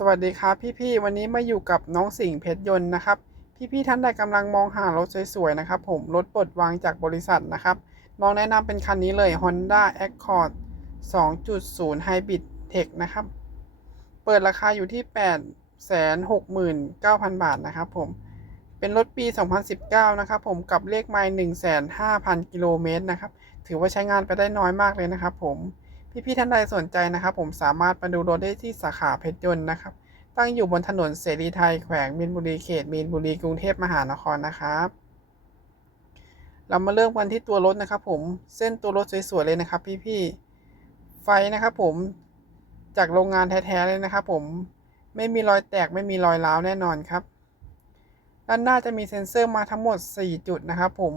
สวัสดีครับพี่ๆวันนี้มาอยู่กับน้องสิงห์เพชรยนต์นะครับ พี่ๆท่านใดกำลังมองหารถสวยๆนะครับ ผมรถปลดวางจากบริษัทนะครับน้องแนะนำเป็นคันนี้เลย Honda Accord 2.0 Hybrid Tech นะครับ เปิดราคาอยู่ที่ 869,000 บาทนะครับผมเป็นรถปี 2019 นะครับผมกับเลขไมล์15,000 กิโลเมตรนะครับ ถือว่าใช้งานไปได้น้อยมากเลยนะครับผม พี่ๆท่านใดสนใจนะครับ ผมสามารถมาดูรถได้ที่สาขาเพชรยนต์นะครับ ตั้งอยู่บนถนนเสรีไทยแขวงมีนบุรีเขตมีนบุรีกรุงเทพมหานครนะครับ เรามาเริ่มกันที่ตัวรถนะครับ ผมเส้นตัวรถสวยๆเลยนะครับ พี่ๆไฟนะครับ ผมจากโรงงานแท้ๆเลยนะครับ ผมไม่มีรอยแตกไม่มีรอยร้าวแน่นอนครับ ด้านหน้าจะมีเซ็นเซอร์มาทั้งหมด 4 จุดนะครับ ผม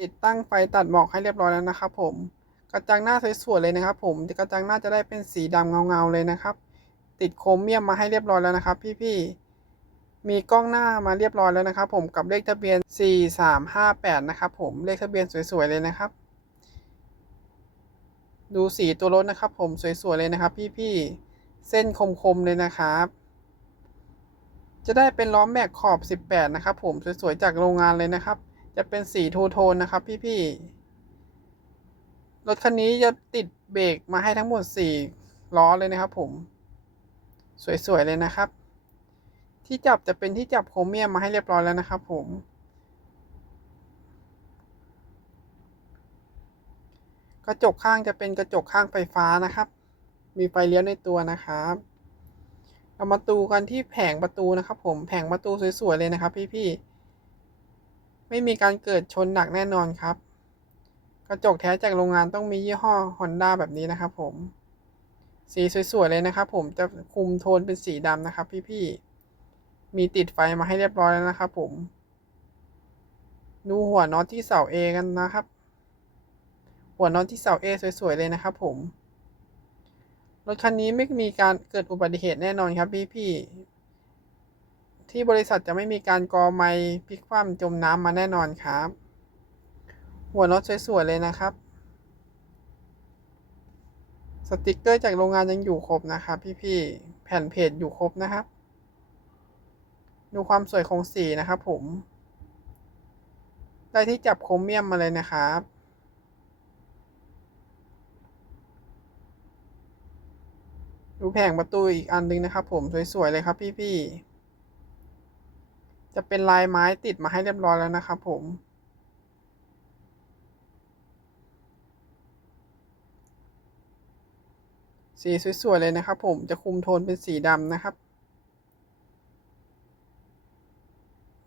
ติดตั้งไฟตัดหมอกให้เรียบร้อยแล้วนะครับ ผม กระจังหน้าสวยๆเลยนะครับ ผมกระจังหน้าจะได้เป็นสีดำเงาๆเลยนะครับ ติดโครเมียมมาให้เรียบร้อยแล้วนะครับ พี่ๆมีกล้องหน้ามาเรียบร้อยแล้วนะครับ ผมกับเลขทะเบียน 4358 นะครับ ผมเลขทะเบียนสวยๆเลยนะครับ ดูสีตัวรถนะครับ ผมสวยๆเลยนะครับ พี่ๆเส้นคมๆเลยนะครับจะได้เป็นล้อมแม็กขอบ 18 นะครับผมสวยๆ จากโรงงานเลยนะครับ จะเป็นสีทูโทนนะครับพี่ๆ รถคันนี้จะติดเบรกมาให้ทั้งหมด 4 ล้อเลยนะครับผม สวยๆ เลยนะครับ ที่จับจะเป็นที่จับโครเมียมมาให้เรียบร้อยแล้วนะครับผม กระจกข้างจะเป็นกระจกข้างไฟฟ้านะครับ มีไฟเลี้ยวในตัวนะครับเรามาดูกันที่แผงประตูนะครับ ผม แผงประตูสวยๆ เลยนะครับ พี่ๆ ไม่มีการเกิดชนหนักแน่นอนครับ กระจกแท้จากโรงงานต้องมียี่ห้อ Honda แบบนี้นะครับผม สีสวยๆเลยนะครับผมจะคุมโทนเป็นสีดำนะครับ พี่ๆ มีติดไฟมาให้เรียบร้อยแล้วนะครับผม ดูหัวน็อตที่เสา A กันนะครับ หัวน็อตที่เสา A สวยๆเลยนะครับผม รถคันนี้ไม่มีการเกิดอุบัติเหตุแน่นอนครับพี่ๆ ที่บริษัทจะไม่มีการกอไม้พลิกคว่ำจมน้ำมาแน่นอนครับ หัวน็อตสวยๆเลยนะครับ สติกเกอร์จากโรงงานยังอยู่ครบนะครับ พี่ๆ แผ่นเพจอยู่ครบนะครับ ดูความสวยของสีนะครับผม ได้ที่จับโครเมียมมาเลยนะครับดูแผงประตูอีกอันนึงนะครับ ผมสวยๆเลยครับ พี่ๆ จะเป็นลายไม้ติดมาให้เรียบร้อยแล้วนะครับผม สีสวยๆเลยนะครับผมจะคุมโทนเป็นสีดำนะครับ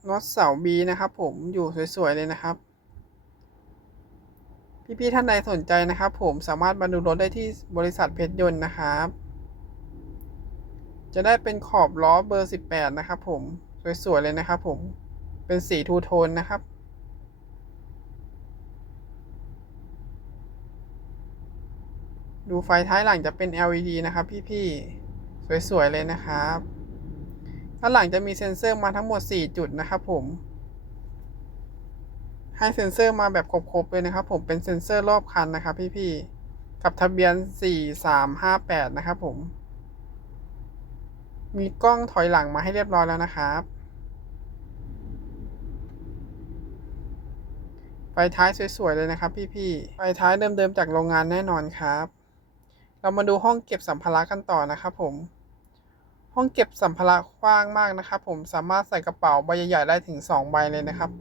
น็อตเสาบีนะครับ ผมอยู่สวยๆเลยนะครับ พี่ๆท่านใดสนใจนะครับ ผมสามารถมาดูรถได้ที่บริษัทเพชรยนต์นะครับ จะได้เป็นขอบล้อเบอร์ 18 นะครับ ผมสวยๆเลยนะครับ ผมเป็นสีทูโทนนะครับ ดูไฟท้ายหลังจะเป็น LED นะครับพี่ๆ สวยๆ เลยนะครับด้านหลังจะมีเซ็นเซอร์มาทั้งหมด 4 จุดนะครับผม ให้เซ็นเซอร์มาแบบครบๆ เลยนะครับผมเป็นเซ็นเซอร์รอบคันนะครับพี่ๆ กับทะเบียน 4358 นะครับผม มีกล้องถอยหลังมาให้เรียบร้อยแล้วนะครับไฟท้ายสวยๆ เลยนะครับพี่ๆ ไฟท้ายเดิมๆ จากโรงงานแน่นอนครับ เรามาดูห้องเก็บสัมภาระกันต่อนะครับผม ห้องเก็บสัมภาระกว้างมากนะครับผม สามารถใส่กระเป๋าใบใหญ่ๆได้ถึง 2 ใบเลยนะครับ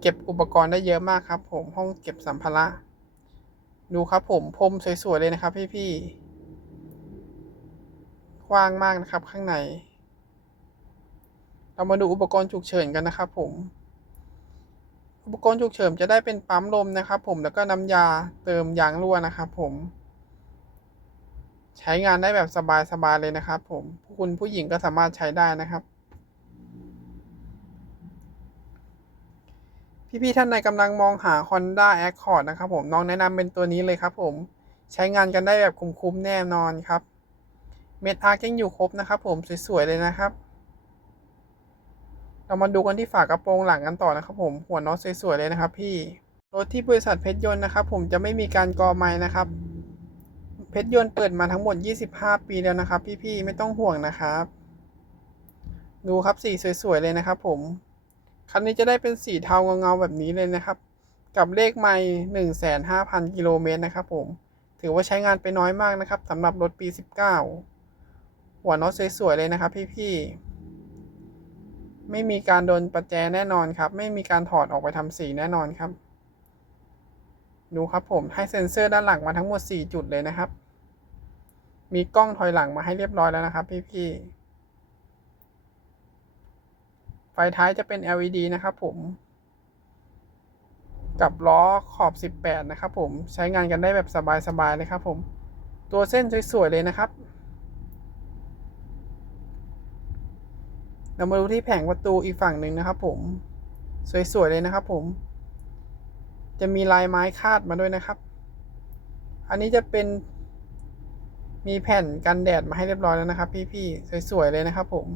เก็บอุปกรณ์ได้เยอะมากครับ ผม ห้องเก็บสัมภาระ ดูครับผม พรมสวยๆเลยนะครับ พี่ๆ กว้างมากนะครับข้างใน เรามาดูอุปกรณ์ฉุกเฉินกันนะครับ ผม อุปกรณ์ฉุกเฉินจะได้เป็นปั๊มลมนะครับ ผม แล้วก็น้ำยาเติมยางรั่วนะครับ ผม ใช้งานได้แบบสบายๆเลยนะครับ ผมคุณผู้หญิงก็สามารถใช้ได้นะครับ พี่ๆท่านใดกำลังมองหา Honda Accord นะครับ ผมน้องแนะนำเป็นตัวนี้เลยครับ ผมใช้งานกันได้แบบคุ้มๆแน่นอนครับ เม็ดอาร์ยังอยู่ครบนะครับ ผมสวยๆเลยนะครับ เรามาดูกันที่ฝากระโปรงหลังกันต่อนะครับ ผมหัวน็อตสวยๆเลยนะครับ พี่รถที่บริษัทเพชรยนต์นะครับ ผมจะไม่มีการกอไม้นะครับ เพชรยนต์เปิดมาทั้งหมด 25 ปีแล้วนะครับ พี่ๆ ไม่ต้องห่วงนะครับ ดูครับสีสวยๆ เลยนะครับผม คันนี้จะได้เป็นสีเทาเงาๆแบบนี้เลยนะครับ กับเลขไมล์1,500 กิโลเมตรนะครับผม ถือว่าใช้งานไปน้อยมากนะครับสำหรับรถปี 19 หัวน็อตสวยๆ เลยนะครับ พี่ๆ ไม่มีการโดนประแจแน่นอนครับ ไม่มีการถอดออกไปทำสีแน่นอนครับดูครับผมให้เซ็นเซอร์ด้านหลังมาทั้งหมด 4 จุดเลยนะครับ มีกล้องถอยหลังมาให้เรียบร้อยแล้วนะครับ พี่ๆ ไฟท้ายจะเป็น LED นะครับผม กับล้อขอบ 18 นะครับผม ใช้งานกันได้แบบสบายๆเลยครับผม ตัวเส้นสวยๆเลยนะครับ เรามาดูที่แผงประตูอีกฝั่งหนึ่งนะครับผม สวยๆเลยนะครับผม จะมีลายไม้คาดมาด้วยนะครับ อันนี้จะเป็น มีแผ่นกันแดดมาให้เรียบร้อยแล้วนะครับ พี่ๆสวยๆเลยนะครับ ผม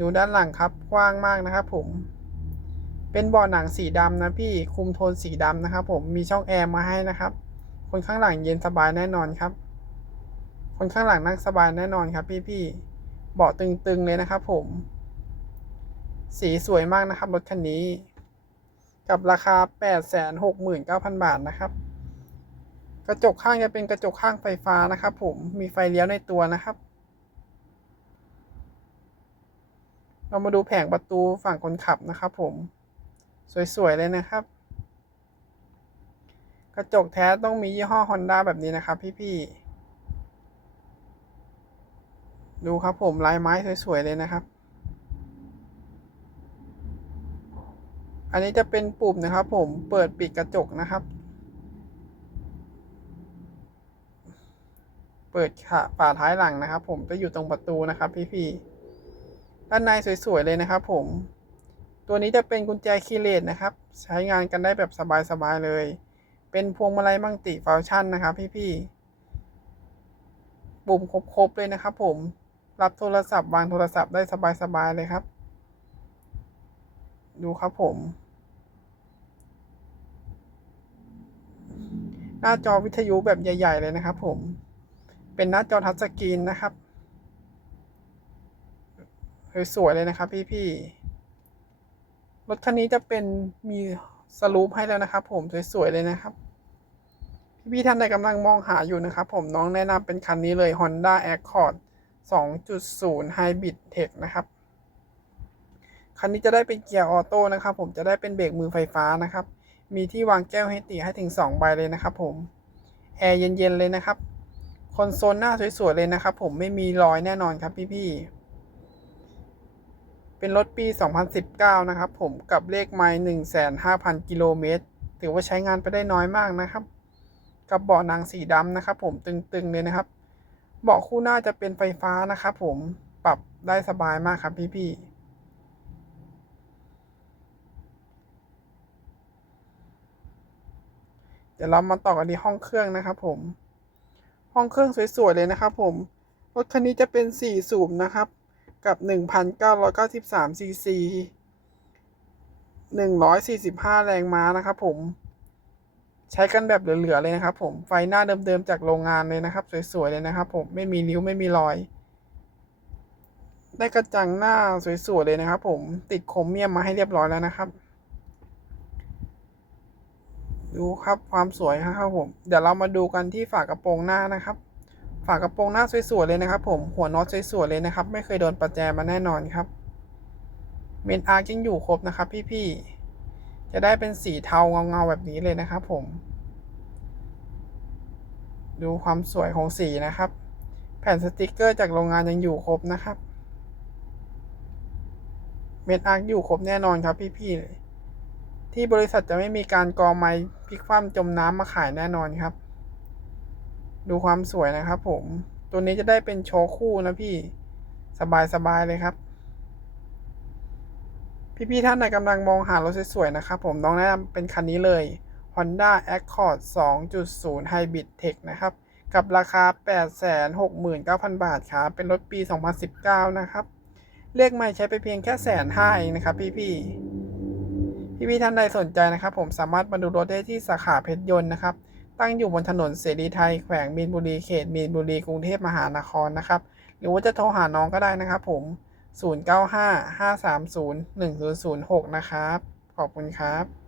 ดูด้านหลังครับกว้างมากนะครับ ผม เป็นเบาะหนังสีดำนะพี่คุมโทนสีดำนะครับ ผมมีช่องแอร์มาให้นะครับ คนข้างหลังเย็นสบายแน่นอนครับ คนข้างหลังนั่งสบายแน่นอนครับ พี่ๆเบาะตึงๆเลยนะครับ ผม สีสวยมากนะครับรถคันนี้ กับราคา 869,000 บาทนะครับ กระจกข้างจะเป็นกระจกข้างไฟฟ้านะครับ ผมมีไฟเลี้ยวในตัวนะครับ เรามาดูแผงประตูฝั่งคนขับนะครับผมสวยๆเลยนะครับ กระจกแท้ต้องมียี่ห้อ Honda แบบนี้นะครับ พี่ๆดูครับผมลายไม้สวยๆเลยนะครับ อันนี้จะเป็นปุ่มนะครับ ผมเปิดปิดกระจกนะครับ เปิดฝาท้ายหลังนะครับ ผมจะอยู่ตรงประตูนะครับพี่ๆด้านในสวยๆเลยนะครับ ผม ตัวนี้จะเป็นกุญแจคีย์เลสนะครับ ใช้งานกันได้แบบสบายๆเลย เป็นพวงมาลัยมังติฟังก์ชันนะครับ พี่ๆปุ่มครบๆเลยนะครับ ผมรับโทรศัพท์วางโทรศัพท์ได้สบายๆเลยครับ ดูครับผม หน้าจอวิทยุแบบใหญ่ ๆ เลยนะครับผม เป็นหน้าจอทัชสกรีนนะครับสวยเลยนะครับพี่ๆรถคันนี้จะเป็นมีสลูปให้แล้วนะครับ ผมสวยๆเลยนะครับ พี่ๆท่านใดกำลังมองหาอยู่นะครับ ผมน้องแนะนำเป็นคันนี้เลย Honda Accord 2.0 Hybrid Tech นะครับ คันนี้จะได้เป็นเกียร์ออโต้นะครับ ผมจะได้เป็นเบรกมือไฟฟ้านะครับ มีที่วางแก้วให้ตีให้ถึง 2 ใบเลยนะครับ ผม แอร์เย็นๆเลยนะครับ คอนโซลหน้าสวยๆเลยนะครับ ผมไม่มีรอยแน่นอนครับพี่ๆ เป็นรถปี 2019 นะครับผมกับเลขไมล์1,500 กิโลเมตรถือว่าใช้งานไปได้น้อยมากนะครับ กับเบาะหนังสีดำนะครับ ผมตึงๆเลยนะครับ เบาะคู่หน้าจะเป็นไฟฟ้านะครับผมปรับได้สบายมากครับพี่ๆเดี๋ยวเรามาต่อกันที่ห้องเครื่องนะครับผม ห้องเครื่องสวยๆเลยนะครับผม รถคันนี้จะเป็น 4 สูบนะครับ กับ 1,993ซีซี145 แรงม้านะครับผม ใช้กันแบบเหลือๆเลยนะครับผม ไฟหน้าเดิมๆจากโรงงานเลยนะครับ สวยๆเลยนะครับผมไม่มีนิ้วไม่มีรอย ได้กระจังหน้าสวยๆเลยนะครับผมติดโครเมียมมาให้เรียบร้อยแล้วนะครับ ดูครับความสวยครับผม เดี๋ยวเรามาดูกันที่ฝากระโปรงหน้านะครับ ฝากระโปรงหน้าสวยๆเลยนะครับผม หัวน็อตสวยๆเลยนะครับ ไม่เคยโดนประแจมาแน่นอนครับ เมนอาร์ยังอยู่ครบนะครับ พี่ๆ จะได้เป็นสีเทาเงาๆแบบนี้เลยนะครับผม ดูความสวยของสีนะครับ แผ่นสติกเกอร์จากโรงงานยังอยู่ครบนะครับ เมนอาร์อยู่ครบแน่นอนครับพี่ๆ ที่บริษัทจะไม่มีการกอไม้พลิกคว่ำจมน้ำมาขายแน่นอนครับ ดูความสวยนะครับผม ตัวนี้จะได้เป็นโชว์คู่นะพี่ สบายๆเลยครับ พี่ๆท่านใดกำลังมองหารถสวยๆนะครับผมน้องแนะนำเป็นคันนี้เลย Honda Accord 2.0 Hybrid Tech นะครับ กับราคา 869,000 บาทครับ เป็นรถปี 2019 นะครับ เลขไม่ใช้ไปเพียงแค่แสนห้าเองนะครับพี่ๆ พี่ๆท่านใดสนใจนะครับ ผมสามารถมาดูรถได้ที่สาขาเพชรยนต์นะครับ ตั้งอยู่บนถนนเสรีไทยแขวงมีนบุรีเขตมีนบุรีกรุงเทพมหานครนะครับ หรือว่าจะโทรหาน้องก็ได้นะครับ ผม 0955301006 นะครับ ขอบคุณครับ